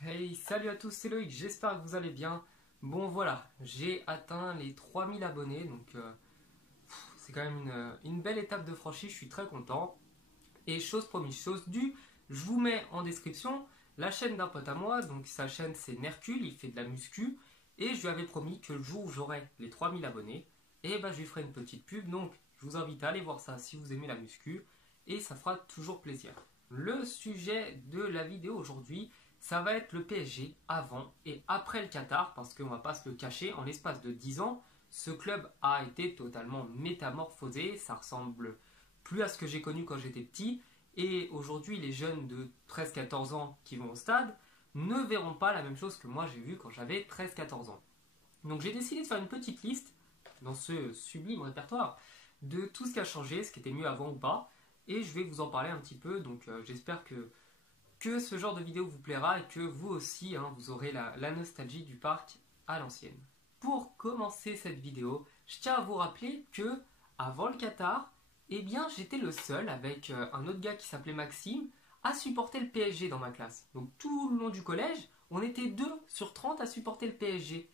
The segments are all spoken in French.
Hey, salut à tous, c'est Loïc, j'espère que vous allez bien. Bon voilà, j'ai atteint les 3000 abonnés, donc c'est quand même une belle étape de franchie, je suis très content. Et chose promise, chose due, je vous mets en description la chaîne d'un pote à moi, donc sa chaîne c'est Nercule, il fait de la muscu, et je lui avais promis que le jour où j'aurai les 3000 abonnés, et ben je lui ferai une petite pub, donc je vous invite à aller voir ça si vous aimez la muscu, et ça fera toujours plaisir. Le sujet de la vidéo aujourd'hui, ça va être le PSG avant et après le Qatar, parce qu'on va pas se le cacher, en l'espace de 10 ans, ce club a été totalement métamorphosé, ça ressemble plus à ce que j'ai connu quand j'étais petit, et aujourd'hui les jeunes de 13-14 ans qui vont au stade ne verront pas la même chose que moi j'ai vu quand j'avais 13-14 ans. Donc j'ai décidé de faire une petite liste dans ce sublime répertoire de tout ce qui a changé, ce qui était mieux avant ou pas, et je vais vous en parler un petit peu, donc j'espère que ce genre de vidéo vous plaira et que vous aussi, vous aurez la nostalgie du parc à l'ancienne. Pour commencer cette vidéo, je tiens à vous rappeler que avant le Qatar, eh bien j'étais le seul avec un autre gars qui s'appelait Maxime à supporter le PSG dans ma classe. Donc tout le long du collège, on était 2 sur 30 à supporter le PSG.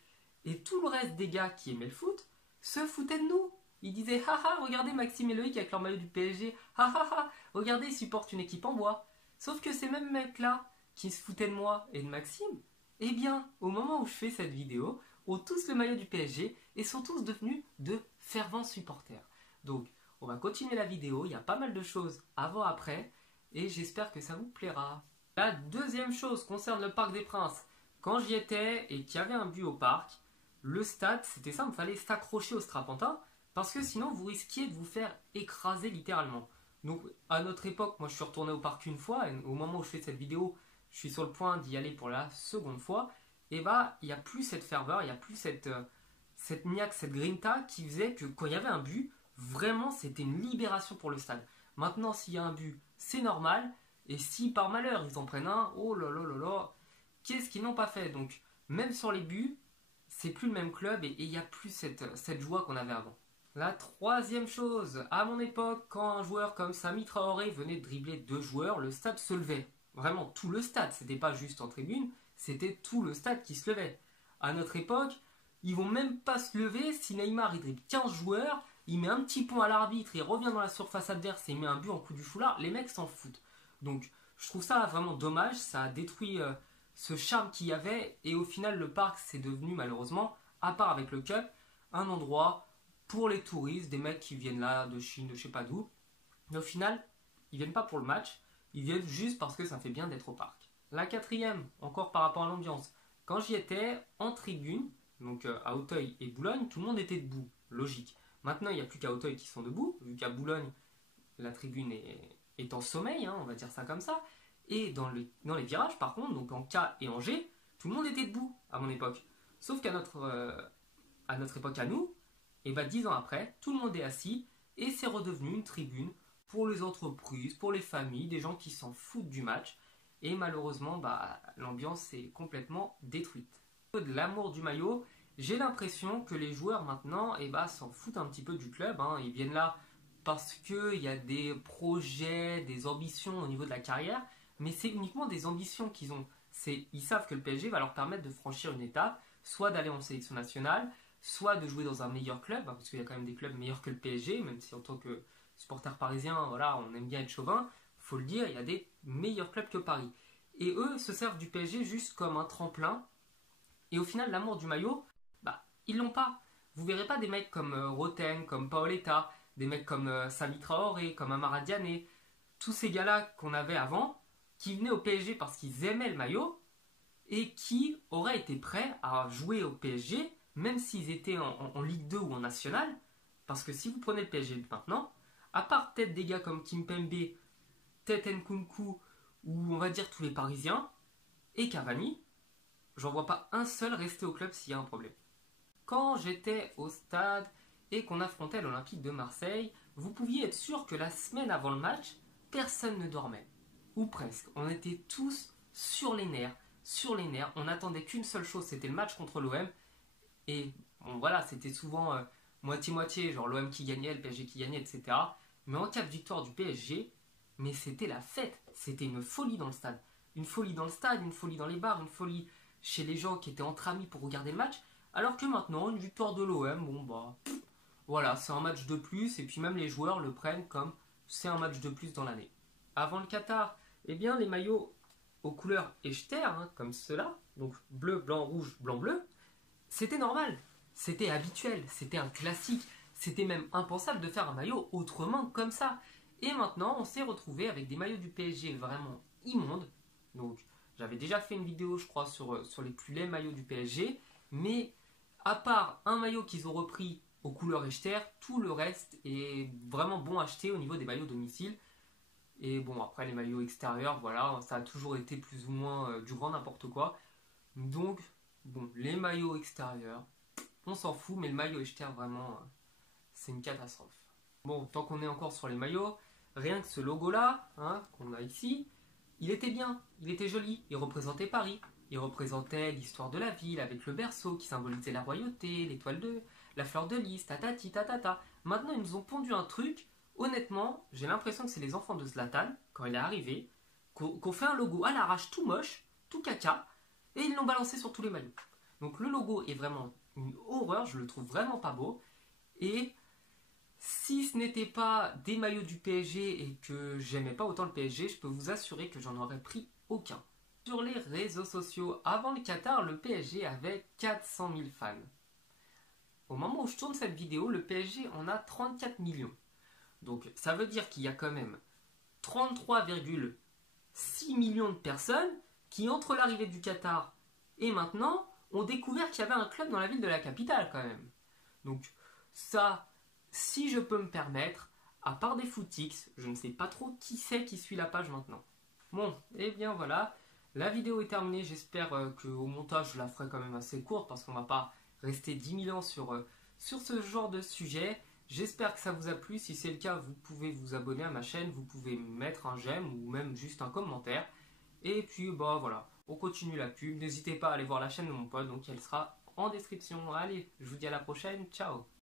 Et tout le reste des gars qui aimaient le foot se foutaient de nous. Ils disaient haha, regardez Maxime et Loïc avec leur maillot du PSG, haha, regardez ils supportent une équipe en bois. Sauf que ces mêmes mecs-là, qui se foutaient de moi et de Maxime, eh bien, au moment où je fais cette vidéo, ont tous le maillot du PSG et sont tous devenus de fervents supporters. Donc, on va continuer la vidéo, il y a pas mal de choses avant-après, et j'espère que ça vous plaira. La deuxième chose concerne le Parc des Princes. Quand j'y étais et qu'il y avait un but au parc, le stade, c'était simple, il fallait s'accrocher au strapontin, parce que sinon vous risquiez de vous faire écraser littéralement. Donc à notre époque, moi je suis retourné au parc une fois, et au moment où je fais cette vidéo, je suis sur le point d'y aller pour la seconde fois, et bah il n'y a plus cette ferveur, il n'y a plus cette niaque, cette grinta qui faisait que quand il y avait un but, vraiment c'était une libération pour le stade. Maintenant s'il y a un but, c'est normal, et si par malheur ils en prennent un, oh là là là là, qu'est-ce qu'ils n'ont pas fait. Donc même sur les buts, c'est plus le même club et il n'y a plus cette joie qu'on avait avant. La troisième chose, à mon époque, quand un joueur comme Sami Traoré venait de dribbler 2 joueurs, le stade se levait. Vraiment tout le stade, c'était pas juste en tribune, c'était tout le stade qui se levait. À notre époque, ils vont même pas se lever si Neymar il dribble 15 joueurs, il met un petit pont à l'arbitre, il revient dans la surface adverse et il met un but en coup du foulard, les mecs s'en foutent. Donc je trouve ça vraiment dommage, ça a détruit ce charme qu'il y avait et au final le parc c'est devenu malheureusement, à part avec le Cup, un endroit pour les touristes, des mecs qui viennent là de Chine, de je sais pas d'où. Mais au final, ils viennent pas pour le match, ils viennent juste parce que ça fait bien d'être au parc. La quatrième, encore par rapport à l'ambiance, quand j'y étais en tribune, donc à Auteuil et Boulogne, tout le monde était debout, logique. Maintenant, il n'y a plus qu'à Auteuil qui sont debout, vu qu'à Boulogne, la tribune est en sommeil, on va dire ça comme ça. Et dans les virages, par contre, donc en K et en G, tout le monde était debout à mon époque. Sauf qu'à notre époque à nous, et bah 10 ans après, tout le monde est assis et c'est redevenu une tribune pour les entreprises, pour les familles, des gens qui s'en foutent du match. Et malheureusement, bah, l'ambiance est complètement détruite. De l'amour du maillot, j'ai l'impression que les joueurs maintenant s'en foutent un petit peu du club. Ils viennent là parce qu'il y a des projets, des ambitions au niveau de la carrière, mais c'est uniquement des ambitions qu'ils ont. Ils savent que le PSG va leur permettre de franchir une étape, soit d'aller en sélection nationale, soit de jouer dans un meilleur club, parce qu'il y a quand même des clubs meilleurs que le PSG, même si en tant que supporter parisien, voilà, on aime bien être chauvin, faut le dire, il y a des meilleurs clubs que Paris. Et eux se servent du PSG juste comme un tremplin, et au final, l'amour du maillot, bah, ils l'ont pas. Vous verrez pas des mecs comme Roten, comme Paoletta, des mecs comme Sami Traoré, comme Amara Diané, tous ces gars-là qu'on avait avant, qui venaient au PSG parce qu'ils aimaient le maillot, et qui auraient été prêts à jouer au PSG même s'ils étaient en Ligue 2 ou en National, parce que si vous prenez le PSG maintenant, à part peut-être des gars comme Kimpembe, peut-être Nkunku, ou on va dire tous les Parisiens, et Cavani, j'en vois pas un seul rester au club s'il y a un problème. Quand j'étais au stade et qu'on affrontait l'Olympique de Marseille, vous pouviez être sûr que la semaine avant le match, personne ne dormait. Ou presque. On était tous sur les nerfs. Sur les nerfs. On n'attendait qu'une seule chose, c'était le match contre l'OM. Et bon, voilà, c'était souvent moitié-moitié, genre l'OM qui gagnait, le PSG qui gagnait, etc. Mais en cas de victoire du PSG, mais c'était la fête, c'était une folie dans le stade. une folie dans le stade, une folie dans les bars, une folie chez les gens qui étaient entre amis pour regarder le match. Alors que maintenant, une victoire de l'OM, bon bah, voilà, c'est un match de plus, et puis même les joueurs le prennent comme c'est un match de plus dans l'année. Avant le Qatar, eh bien les maillots aux couleurs Echter, hein, comme ceux-là, donc bleu, blanc, rouge, blanc, bleu, c'était normal, c'était habituel, c'était un classique, c'était même impensable de faire un maillot autrement comme ça. Et maintenant, on s'est retrouvé avec des maillots du PSG vraiment immondes. Donc, j'avais déjà fait une vidéo, je crois, sur les plus laids maillots du PSG, mais à part un maillot qu'ils ont repris aux couleurs Echter, tout le reste est vraiment bon à acheter au niveau des maillots domicile. Et bon, après les maillots extérieurs, voilà, ça a toujours été plus ou moins du grand n'importe quoi. Donc, bon, les maillots extérieurs, on s'en fout, mais le maillot Echter, vraiment, c'est une catastrophe. Bon, tant qu'on est encore sur les maillots, rien que ce logo-là, hein, qu'on a ici, il était bien, il était joli, il représentait Paris. Il représentait l'histoire de la ville avec le berceau qui symbolisait la royauté, l'étoile de, la fleur de lys, tatati tatata. Maintenant, ils nous ont pondu un truc. Honnêtement, j'ai l'impression que c'est les enfants de Zlatan, quand il est arrivé, qu'on fait un logo à l'arrache tout moche, tout caca, et ils l'ont balancé sur tous les maillots. Donc le logo est vraiment une horreur, je le trouve vraiment pas beau. Et si ce n'était pas des maillots du PSG et que j'aimais pas autant le PSG, je peux vous assurer que j'en aurais pris aucun. Sur les réseaux sociaux, avant le Qatar, le PSG avait 400 000 fans. Au moment où je tourne cette vidéo, le PSG en a 34 millions. Donc ça veut dire qu'il y a quand même 33,6 millions de personnes qui, entre l'arrivée du Qatar et maintenant, ont découvert qu'il y avait un club dans la ville de la capitale quand même. Donc ça, si je peux me permettre, à part des footix, je ne sais pas trop qui c'est qui suit la page maintenant. Bon, et bien voilà, la vidéo est terminée, j'espère qu'au montage je la ferai quand même assez courte parce qu'on ne va pas rester 10 000 ans sur ce genre de sujet. J'espère que ça vous a plu, si c'est le cas vous pouvez vous abonner à ma chaîne, vous pouvez mettre un j'aime ou même juste un commentaire. Et puis bah voilà, on continue la pub, n'hésitez pas à aller voir la chaîne de mon pote, donc elle sera en description. Allez, je vous dis à la prochaine, ciao.